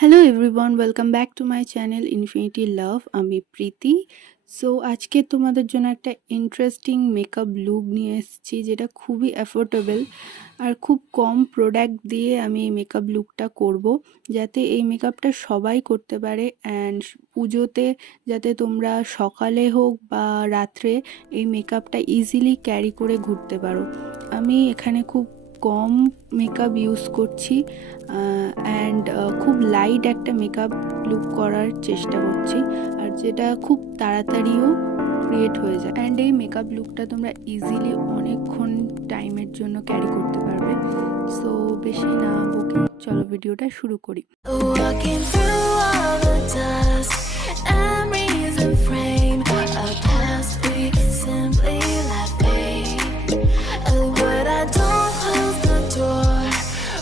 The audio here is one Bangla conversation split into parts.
Hello everyone, welcome back to my channel infinity love. আমি প্রীতি। সো আজকে তোমাদের জন্য একটা ইন্টারেস্টিং মেকআপ লুক নিয়ে এসেছি, যেটা খুবই অ্যাফোর্ডেবল আর খুব কম প্রোডাক্ট দিয়ে আমি এই মেকআপ লুকটা করব, যাতে এই মেকআপটা সবাই করতে পারে অ্যান্ড পুজোতে যাতে তোমরা সকালে হোক বা রাত্রে এই মেকআপটা ইজিলি ক্যারি করে ঘুরতে পারো। আমি এখানে খুব কম মেকআপ ইউজ করছি অ্যান্ড খুব লাইট একটা মেকআপ লুক করার চেষ্টা করছি, আর যেটা খুব তাড়াতাড়িও ক্রিয়েট হয়ে যায়। অ্যান্ড এই মেকআপ লুকটা তোমরা ইজিলি অনেকক্ষণ টাইমের জন্য ক্যারি করতে পারবে। সো বেশি না বকে চলো ভিডিওটা শুরু করি। Walking through all the dust, memories and frame a past we simply let fade. But I don't close the door,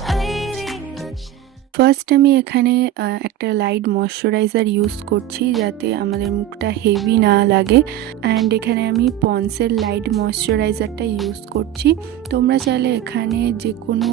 waiting the chance. First আমি এখানে একটা লাইট ময়শ্চারাইজার ইউজ করছি, যাতে আমাদের মুখটা হেভি না লাগে। অ্যান্ড এখানে আমি পন্সের লাইট ময়শ্চারাইজারটা ইউজ করছি। তোমরা চাইলে এখানে যে কোনো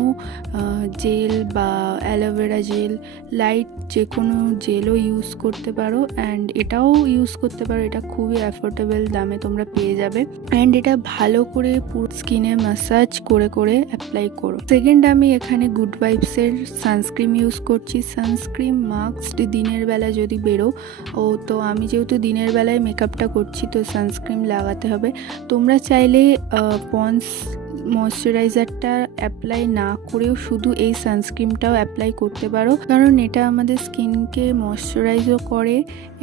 জেল বা অ্যালোভেরা জেল, লাইট যে কোনো জেলও ইউজ করতে পারো। অ্যান্ড এটাও ইউজ করতে পারো, এটা খুবই অ্যাফোর্ডেবল দামে তোমরা পেয়ে যাবে। অ্যান্ড এটা ভালো করে পুরো স্কিনে ম্যাসাজ করে করে অ্যাপ্লাই করো। সেকেন্ড আমি এখানে গুড ভাইবসের সানস্ক্রিন ইউজ করছি। সানস্ক্রিন মাস্ট দিনের বেলা যদি বেরো তো আমি যেহেতু দিনের বেলায় মেকআপটা করছি, তো সানস্ক্রিন লাগাতে হবে। তোমরা চাইলে পন্স ময়শ্চারাইজারটা অ্যাপ্লাই না করেও শুধু এই সানস্ক্রিনটাও অ্যাপ্লাই করতে পারো, কারণ এটা আমাদের স্কিনকে ময়শ্চারাইজও করে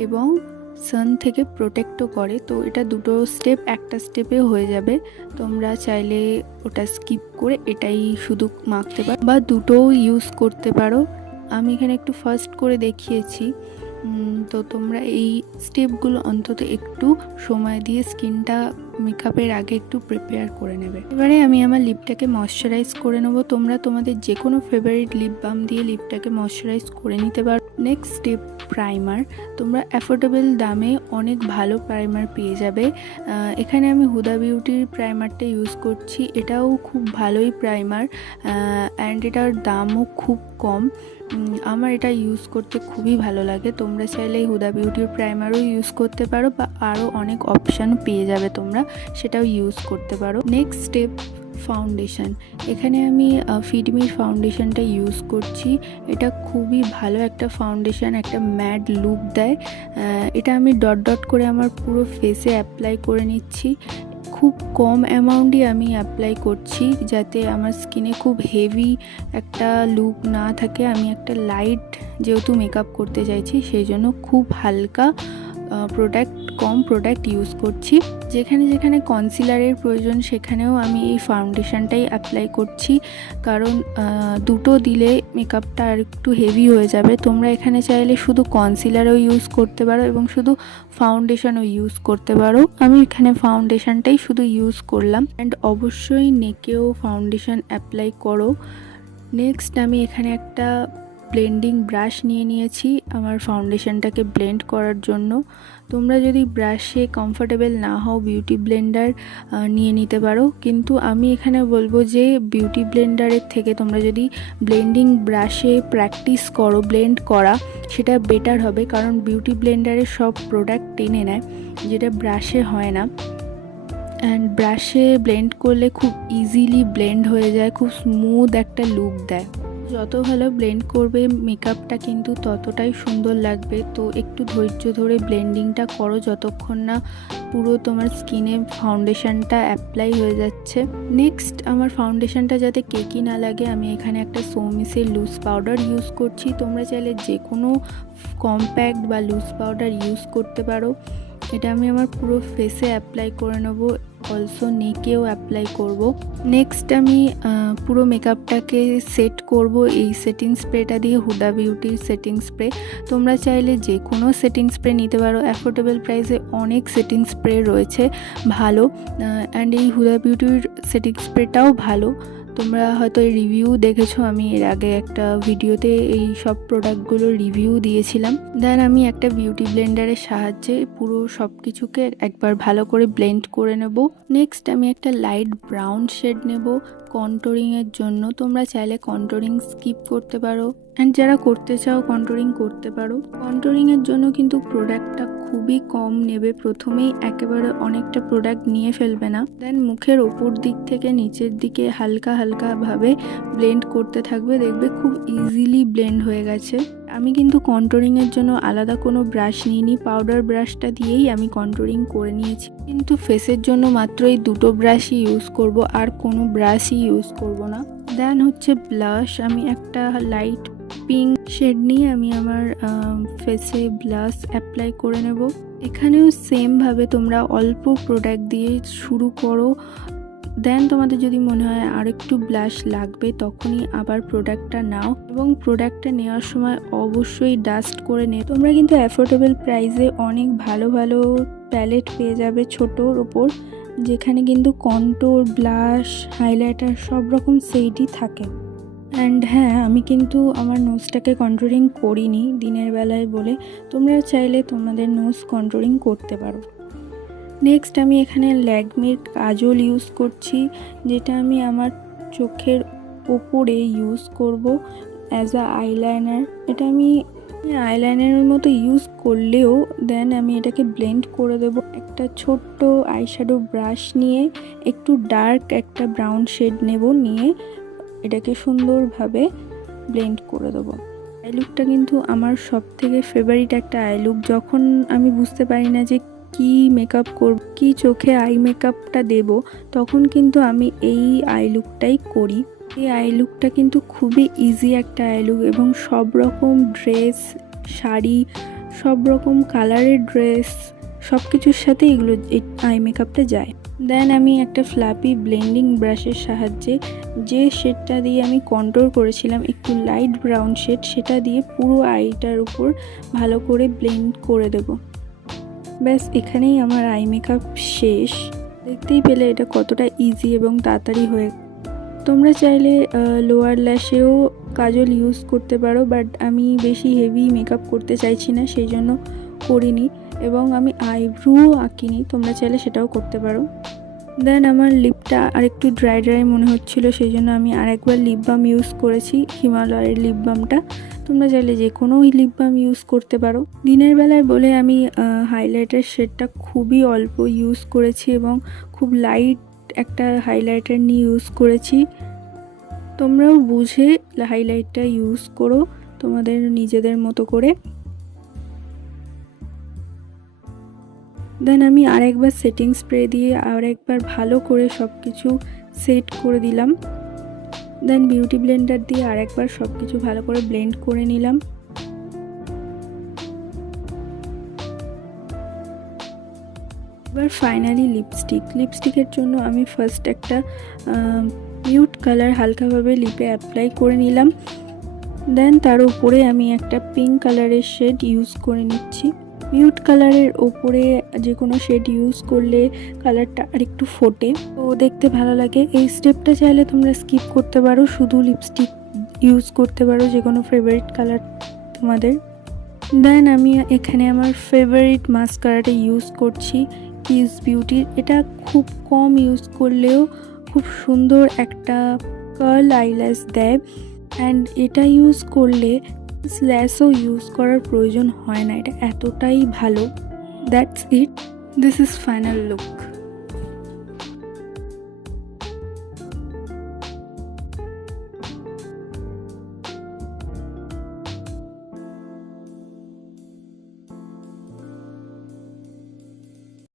এবং সান থেকে প্রোটেক্টও করে। তো এটা দুটো স্টেপ একটা স্টেপে হয়ে যাবে। তোমরা চাইলে ওটা স্কিপ করে এটাই শুধু মাখতে পারো বা দুটোও ইউজ করতে পারো। আমি এখানে একটু ফার্স্ট করে দেখিয়েছি। তো তোমরা এই স্টেপগুলো অন্তত একটু সময় দিয়ে স্কিনটা মেকআপের আগে একটু প্রিপেয়ার করে নেবে। এবারে আমি আমার লিপটাকে ময়শ্চারাইজ করে নেবো। তোমরা তোমাদের যে কোনো ফেভারিট লিপ বাম দিয়ে লিপটাকে ময়শ্চারাইজ করে নিতে পারো। Next step primer. তোমরা অ্যাফোর্ডেবল দামে অনেক ভালো প্রাইমার পেয়ে যাবে। এখানে আমি হুদা বিউটির প্রাইমারটা ইউজ করছি। এটাও খুব ভালোই প্রাইমার অ্যান্ড এটার দামও খুব কম। আমার এটা ইউজ করতে খুবই ভালো লাগে। তোমরা চাইলে হুদা বিউটির প্রাইমারও ইউজ করতে পারো বা আরও অনেক অপশান পেয়ে যাবে, তোমরা সেটাও ইউজ করতে পারো। Next step foundation. এখানে আমি ফিটমির ফাউন্ডেশনটা ইউজ করছি। এটা খুবই ভালো একটা ফাউন্ডেশন, একটা ম্যাট লুক দেয়। এটা আমি ডট ডট করে আমার পুরো ফেসে অ্যাপ্লাই করে নিচ্ছি। খুব কম অ্যামাউন্টই আমি অ্যাপ্লাই করছি, যাতে আমার স্কিনে খুব হেভি একটা লুক না থাকে। আমি একটা লাইট যেহেতু মেকআপ করতে চাইছি, সেই জন্য খুব হালকা কম প্রোডাক্ট ইউজ করছি। যেখানে যেখানে কনসিলারের প্রয়োজন সেখানেও আমি এই ফাউন্ডেশনটাই অ্যাপ্লাই করছি, কারণ দুটো দিলে মেকআপটা আর একটু হেভি হয়ে যাবে। তোমরা এখানে চাইলে শুধু কনসিলারও ইউজ করতে পারো এবং শুধু ফাউন্ডেশনও ইউজ করতে পারো। আমি এখানে ফাউন্ডেশনটাই শুধু ইউজ করলাম। অ্যান্ড অবশ্যই নেকেও ফাউন্ডেশন অ্যাপ্লাই করো। নেক্সট আমি এখানে একটা ব্লেন্ডিং ব্রাশ নিয়ে নিয়েছি আমার ফাউন্ডেশনটাকে ব্লেন্ড করার জন্য। তোমরা যদি ব্রাশে কমফোর্টেবল না হও, বিউটি ব্লেন্ডার নিয়ে নিতে পারো, কিন্তু আমি এখানে বলবো যে বিউটি ব্লেন্ডারের থেকে তোমরা যদি ব্লেন্ডিং ব্রাশে প্র্যাকটিস করো ব্লেন্ড করা, সেটা বেটার হবে, কারণ বিউটি ব্লেন্ডারে সব প্রোডাক্ট টেনে নেয়, যেটা ব্রাশে হয় না। অ্যান্ড ব্রাশে ব্লেন্ড করলে খুব ইজিলি ব্লেন্ড হয়ে যায়, খুব স্মুথ একটা লুক দেয়। যত ভালো ব্লেন্ড করবে মেকআপটা কিন্তু ততটাই সুন্দর লাগবে। তো একটু ধৈর্য ধরে ব্লেন্ডিংটা করো যতক্ষণ না পুরো তোমার স্কিনে ফাউন্ডেশনটা অ্যাপ্লাই হয়ে যাচ্ছে। নেক্সট আমার ফাউন্ডেশনটা যাতে কেকি না লাগে, আমি এখানে একটা সৌমিসের লুজ পাউডার ইউজ করছি। তোমরা চাইলে যে কোনো কম্প্যাক্ট বা লুজ পাউডার ইউজ করতে পারো। এটা আমি আমার পুরো ফেসে অ্যাপ্লাই করে নেবো, অলসো নেকেও অ্যাপ্লাই করব। নেক্সট আমি পুরো মেকআপটাকে সেট করব এই সেটিং স্প্রেটা দিয়ে, হুদা বিউটির সেটিং স্প্রে। তোমরা চাইলে যে কোনো সেটিং স্প্রে নিতে পারো, অ্যাফোর্ডেবল প্রাইসে অনেক সেটিং স্প্রে রয়েছে ভালো। অ্যান্ড এই হুদা বিউটির সেটিং স্প্রেটাও ভালো। তোমরা হয়তো রিভিউ দেখেছো, আমি এর আগে একটা ভিডিওতে এই সব প্রোডাক্টগুলোর রিভিউ দিয়েছিলাম। দেন আমি একটা বিউটি ব্লেন্ডারের সাহায্যে পুরো সব কিছুকে একবার ভালো করে ব্লেন্ড করে নেব। নেক্সট আমি একটা লাইট ব্রাউন শেড নেব কন্টুরিংয়ের জন্য। তোমরা চাইলে কন্টুরিং স্কিপ করতে পারো, অ্যান্ড যারা করতে চাও কন্টুরিং করতে পারো। কন্টুরিংয়ের জন্য কিন্তু প্রোডাক্টটা খুবই কম নেবে, প্রথমেই একেবারে অনেকটা প্রোডাক্ট নিয়ে ফেলবে না। দেন মুখের ওপর দিক থেকে নিচের দিকে হালকা হালকা ভাবে ব্লেন্ড করতে থাকবে, দেখবে খুব ইজিলি ব্লেন্ড হয়ে গেছে। আমি কিন্তু কন্টুরিংয়ের জন্য আলাদা কোনো ব্রাশ নিইনি, পাউডার ব্রাশটা দিয়েই আমি কন্টুরিং করে নিয়েছি। কিন্তু ফেসের জন্য মাত্র এই দুটো ব্রাশই ইউজ করব, আর কোনো ব্রাশই ইউজ করব না। দেন হচ্ছে ব্লাশ, আমি একটা লাইট পিঙ্ক শেড নিয়ে আমি আমার ফেসে ব্লাশ অ্যাপ্লাই করে নেব। এখানেও সেম ভাবে তোমরা অল্প প্রোডাক্ট দিয়ে শুরু করো, দেন তোমাদের যদি মনে হয় আর একটু ব্লাশ লাগবে তখনই আবার প্রোডাক্টটা নাও, এবং প্রোডাক্টটা নেওয়ার সময় অবশ্যই ডাস্ট করে নে। তোমরা কিন্তু অ্যাফোর্ডেবল প্রাইসে অনেক ভালো ভালো প্যালেট পেয়ে যাবে ছোটোর ওপর, যেখানে কিন্তু কন্ট্যুর, ব্লাশ, হাইলাইটার সব রকম শেডই থাকে। অ্যান্ড হ্যাঁ, আমি কিন্তু আমার নোজটাকে কন্ট্যুরিং করিনি দিনের বেলায় বলে, তোমরা চাইলে তোমাদের নোজ কন্ট্যুরিং করতে পারো। নেক্সট আমি এখানে ল্যাকমির কাজল ইউজ করছি, যেটা আমি আমার চোখের ওপরে ইউজ করব অ্যাজ আ আইলাইনার। এটা আমি আইলাইনারের মতো ইউজ করলেও দেন আমি এটাকে ব্লেন্ড করে দেব একটা ছোট্ট আইশ্যাডো ব্রাশ নিয়ে। একটু ডার্ক একটা ব্রাউন শেড নেব, নিয়ে এটাকে সুন্দরভাবে ব্লেন্ড করে দেবো। আই লুকটা কিন্তু আমার সব থেকে ফেভারিট একটা আই লুক। যখন আমি বুঝতে পারি না যে কি মেকআপ করব, কি চোখে আই মেকআপটা দেব, তখন কিন্তু আমি এই আই লুকটাই করি। এই আই লুকটা কিন্তু খুবই ইজি একটা আই লুক, এবং সব রকম ড্রেস, শাড়ি, সব রকম কালারের ড্রেস সব কিছুর সাথে এগুলো এই আই মেকআপটা যায়। দেন আমি একটা ফ্ল্যাপি ব্লেন্ডিং ব্রাশের সাহায্যে যে শেডটা দিয়ে আমি কন্ট্যুর করেছিলাম, একটু লাইট ব্রাউন শেড, সেটা দিয়ে পুরো আইটার উপর ভালো করে ব্লেন্ড করে দেব। ব্যাস, এখানেই আমার আই মেকআপ শেষ। দেখতেই পেলে এটা কতটা ইজি এবং তাড়াতাড়ি হয়ে। তোমরা চাইলে লোয়ার ল্যাশেও কাজল ইউজ করতে পারো, বাট আমি বেশি হেভি মেকআপ করতে চাইছি না, সেই জন্য করিনি। এবং আমি আইব্রুও আঁকিনি, তোমরা চাইলে সেটাও করতে পারো। দেন আমার লিপটা আরেকটু ড্রাই ড্রাই মনে হচ্ছিলো, সেই জন্য আমি আরেকবার লিপ বাম ইউজ করেছি, হিমালয়ের লিপ বামটা। তোমরা চাইলে যে কোনো লিপ বাম ইউজ করতে পারো। দিনের বেলায় বলে আমি হাইলাইটার শেডটা খুবই অল্প ইউজ করেছি, এবং খুব লাইট একটা হাইলাইটার নিয়ে ইউজ করেছি। তোমরাও বুঝে হাইলাইটটা ইউজ করো তোমাদের নিজেদের মতো করে। দেন আমি আরেকবার সেটিং স্প্রে দিয়ে আরেকবার ভালো করে সব কিছু সেট করে দিলাম। দেন বিউটি ব্লেন্ডার দিয়ে আরেকবার সব কিছু ভালো করে ব্লেন্ড করে নিলাম। এবার ফাইনালি লিপস্টিকের জন্য আমি ফার্স্ট একটা মিউট কালার হালকাভাবে লিপে অ্যাপ্লাই করে নিলাম। দেন তার উপরে আমি একটা পিঙ্ক কালারের শেড ইউজ করে নিচ্ছি। মিউট কালারের ওপরে যে কোনো শেড ইউজ করলে কালারটা আরেকটু ফোটে, তো দেখতে ভালো লাগে। এই স্টেপটা চাইলে তোমরা স্কিপ করতে পারো, শুধু লিপস্টিক ইউজ করতে পারো, যে কোনো ফেভারিট কালার তোমাদের। দেন আমি এখানে আমার ফেভারিট মাস্কারাটা ইউজ করছি, কিস বিউটির। এটা খুব কম ইউজ করলেও খুব সুন্দর একটা কার্ল আইল্যাশ দেয়, অ্যান্ড এটা ইউজ করলে ল্যাশও ইউজ করার প্রয়োজন হয় না, এটা এতটাই ভালো। That's it, this is final look.